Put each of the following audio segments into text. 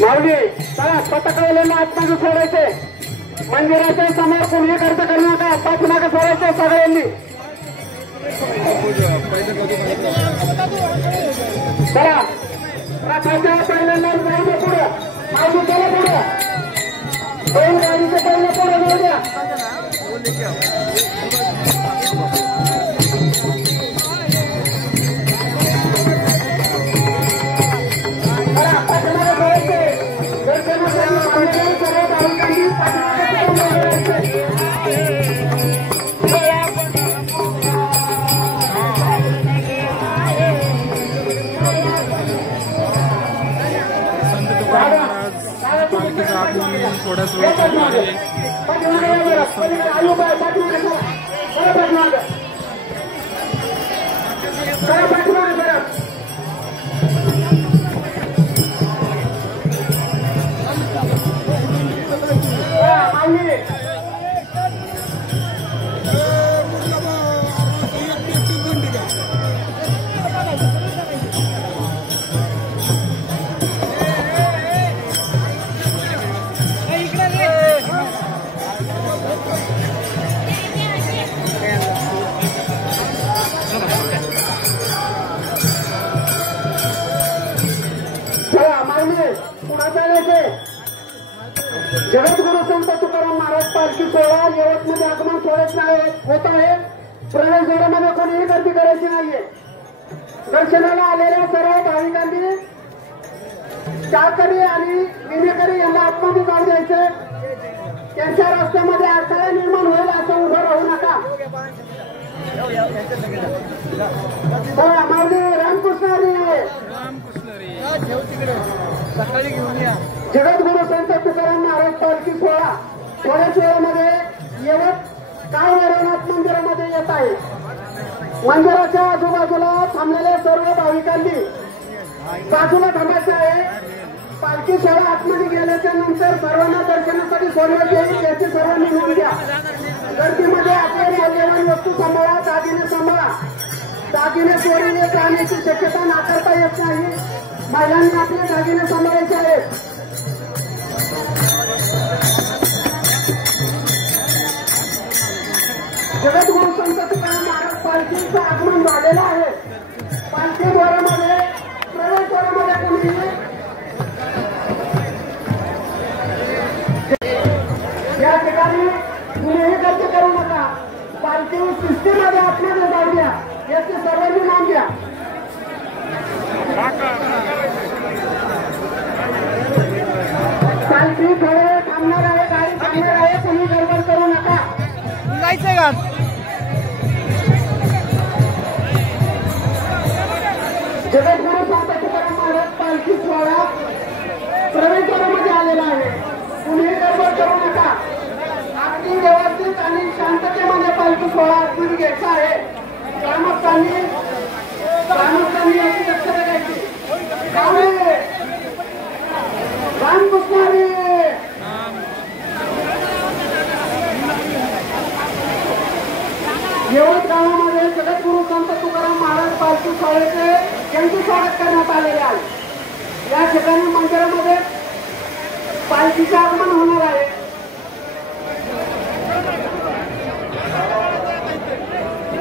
माऊली चला पथकवाल्यांना आतमध्ये सोडायचे. मंदिराच्या समोर कोणी खर्च करू नका. पाठीमागे सोडायचे सगळ्यांनी. चला रथाच्या पहिल्यांदा जाऊ द्या पुढं. माऊली चला पुढं. दोन गाडीचे पहिलं पुढे जाऊ द्या. थोड़ा सा जगद्गुरु संत तुकाराम महाराज पालखी सोहळा यवतमध्ये आगमन सोहळ्यात होत आहे. प्रवेशद्वारामध्ये कोणीही गर्दी करायची नाहीये. दर्शनाला आलेल्या सर्व भाविकांनी चाकरी आणि विनेकरी यांना आतमध्ये जाऊ द्यायचे. त्यांच्या रस्त्यामध्ये अडथळा निर्माण होईल असं उभं राहू नका. माऊली रामकृष्ण हरी. सकाळी घेऊन या. जगद्गुरु संत तुकाराम महाराज पालखी सोहळा थोड्याच वेळामध्ये यवत काय वैरनाथ मंदिरामध्ये येत आहे. मंदिराच्या आजूबाजूला थांबलेल्या सर्व भाविकांनी बाजूला थांबायचं आहे. पालखी सोहळा आतमध्ये गेल्याच्या नंतर सर्वांना दर्शनासाठी सोडण्यात येईल याची सर्वांनी नोंद घ्या. गर्दीमध्ये आपले मौल्यवान वस्तू सांभाळा. दागिने सांभाळा. दागिने चोरीने जाण्याची शक्यता नाकारता येत नाही. महिलांनी आपले दागिने सांभाळायचे आहेत. जगद्गुरु संत तुकाराम महाराज पालखीचं आगमन झालेलं आहे. पालखी द्वारामध्ये प्रवेशद्वारामध्ये कोणी या ठिकाणी कुणीही गर्दी करू नका. पालखी सिस्टीमध्ये आतमध्ये जाऊ द्या याची सर्वांनी नोंद घ्या. पालखी थोडे थांबणार आहे. गाडी थांबणार आहे. कुणी गडबड करू नका. जायचंय का जगद्गुरु संत तुकाराम महाराज पालखी सोहळा प्रवेशद्वारामध्ये आलेला आहे. कुणीही गडबड करू नका. अगदी व्यवस्थित आणि शांततेमध्ये पालखी सोहळा आतमध्ये घ्यायचा आहे. ग्रामस्थांनी याची दक्षता घ्यायची. रामकृष्ण हरी. यवत गावामध्ये जगद्गुरु संत तुकाराम महाराज पालखी सोहळ्याचे यांचे स्वागत करण्यात आलेले आहे. या ठिकाणी मंदिरामध्ये पालखीचे आगमन होणार आहे.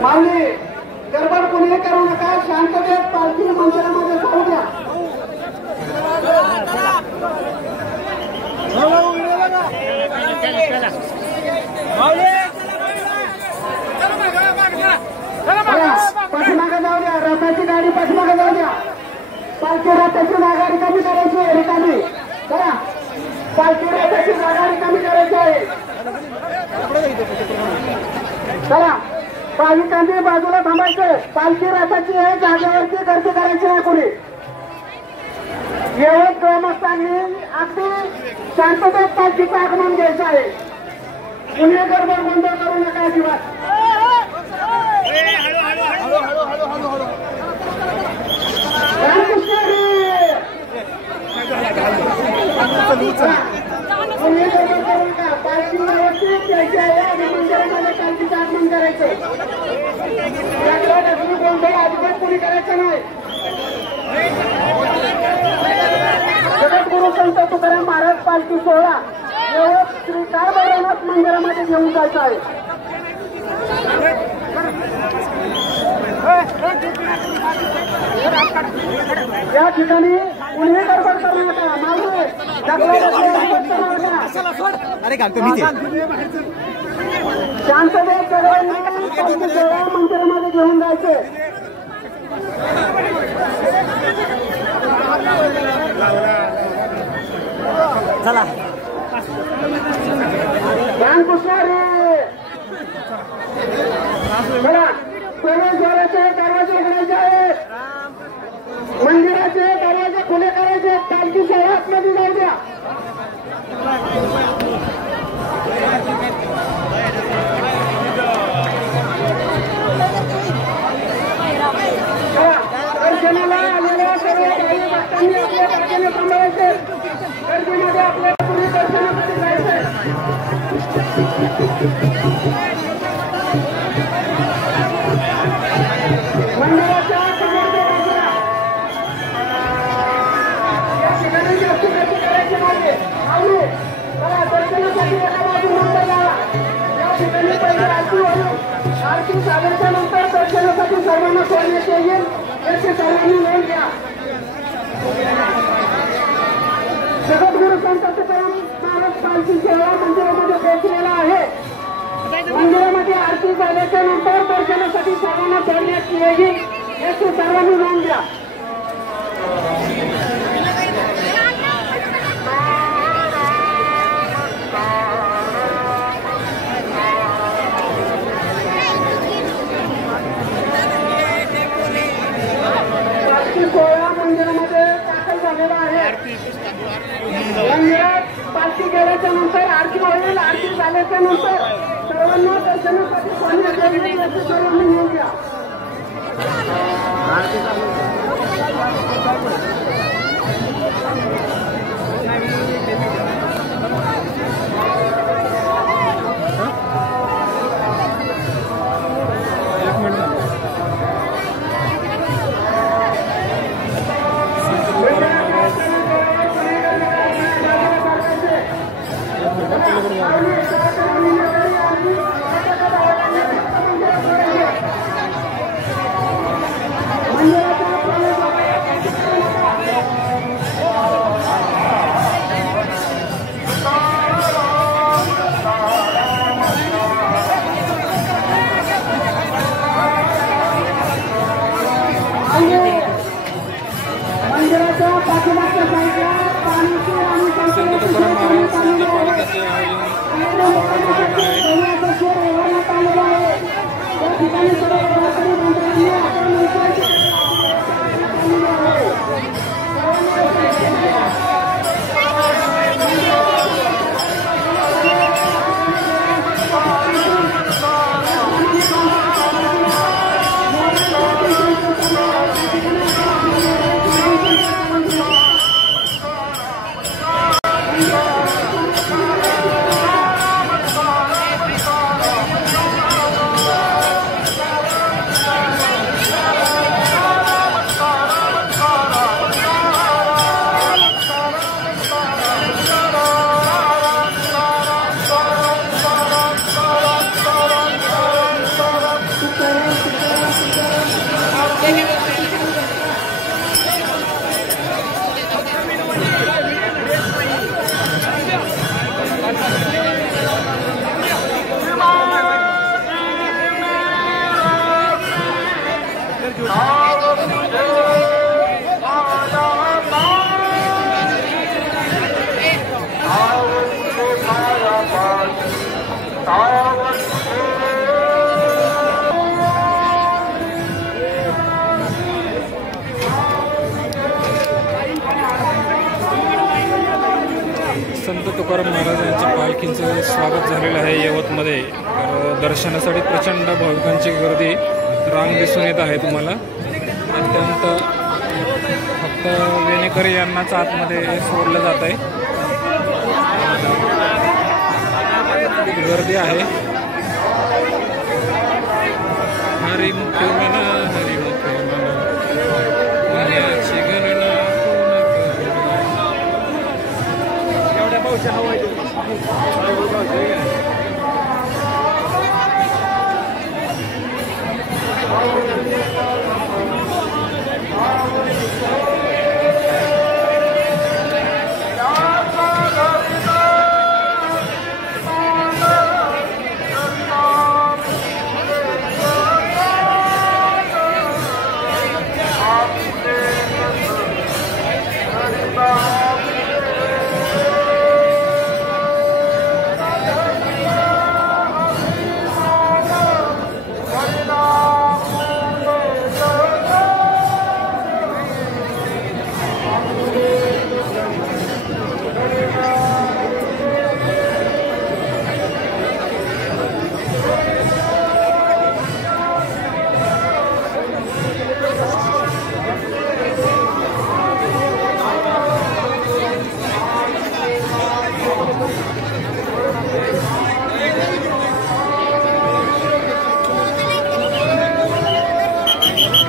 माऊली गडबड कुणीही करू नका. शांततेत पालखी मंदिरामध्ये जाऊ द्या. पाठीमागे जाऊ द्या. रथाची गाडी पाठीमागे जाऊ द्या. पालखी रथाची जागा रिकामी करायची आहे. रिकामी करा. पालखी रथाची जागा रिकामी करायची आहे. चला भाविकांनी बाजूला थांबायचे. पालखी रथाची आहे जागेवरती गर्दी करायची नाही कोणी. यवत ग्रामस्थांनी अगदी शांततेत पालखीचं आगमन घ्यायचं आहे. कुणी गडबड गोंधळ करू नका अजिबात. रामकृष्ण हरी. कुणी गडबड करू नका. पालखी व्यवस्थित घ्यायची आहे आणि मंदिरामध्ये पालखीचं आगमन करायचं. गोंधळ अजिबात कुणी करायचं नाही. जगद्गुरु जगद्गुरु संत तुकाराम महाराज पालखी सोहळा यवत श्री काळभैरवनाथ मंदिरामध्ये घेऊन जायचा आहे. या ठिकाणी कुणीही गडबड करू नका. मागे शांततेत पालखी सोहळा मंदिरामध्ये घेऊन जायचे. चला रामकृष्णारी बघा प्रवेशद्वाराचे दरवाजे उघडायचे आहेत. मंदिराचे दरवाजे खुले करायचे. पालखी सोहळा आतमध्ये जाऊ द्या. दर्शनाला आलेल्या सर्व काही भक्तांनी आपल्या बाजूने थांबवायचे. गर्दीमध्ये आपल्याला पूर्वी दर्शनासाठी जायचंय. मंदिराच्या समोर या ठिकाणी जास्ती गर्दी करायची नाही. आवडू चला दर्शनासाठी एका बाजू नंतर जावा. या ठिकाणी पहिली आरती होईल. आरती झाल्याच्या नंतर दर्शनासाठी सर्वांना सोडण्यात येईल. याची सर्वांनी नोंद घ्या. जगद्गुरु संत तुकाराम महाराज पालखी सोहळा मंदिरामध्ये पोहोचलेला आहे. मंदिरामध्ये आरती झाल्याच्या नंतर दर्शनासाठी सर्वांना सोडण्यात येईल. याची सर्वांनी नोंद घ्या. सोहळा मंदिरामध्ये दाखल झालेला आहे. मंदिरात पालखी गेल्याच्या नंतर आरती होईल. आरती झाल्याच्या नंतर सर्वांना दर्शनासाठी सोडण्यात येईल. याची सर्वांनी नोंद घ्या. मंदिराच्या पाठीमागच्या साईडला पाण्याचे आणि त्या ठिकाणी सर्व गावकरी मंडळांनी संत तुकाराम महाराज यांच्या पालखीचं स्वागत झालेलं आहे यवतमध्ये. तर दर्शनासाठी प्रचंड भाविकांची गर्दी रांग दिसून येत आहे तुम्हाला. अत्यंत फक्त वेणेकरी यांनाच आतमध्ये सोडलं जात आहे. गर्दी आहे. हरिमुख म्हणा हरिमुख म्हणा पुण्याची गणना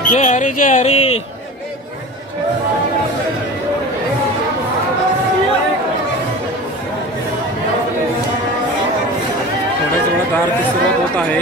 जय हरी जय हरी. थोड्याच वेळात आरती सुरुवात होत आहे.